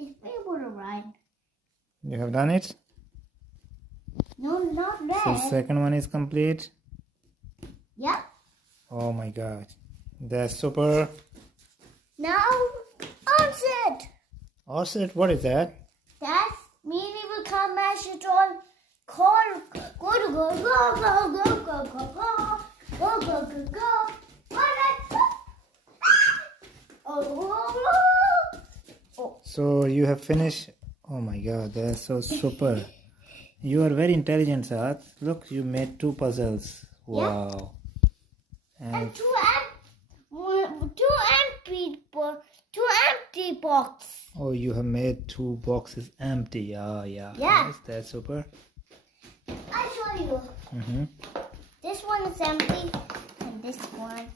It's paper right. You have done it? No, not So red. second one is complete. Yep. Oh my god. That's super. Now, onset. Offset, what is that? That's meaning we can't mash it all. Call, go to go, go, go, go, go, go, go, go, go, go, go. Oh. So you have finished. Oh my god, that's so super. You are very intelligent, Saad. Look, you made 2 puzzles. Wow. And two empty box. Oh, you have made 2 boxes empty. Yeah. Yeah. Yes, that's super. I'll show you. Mm-hmm. This one is empty, and this one.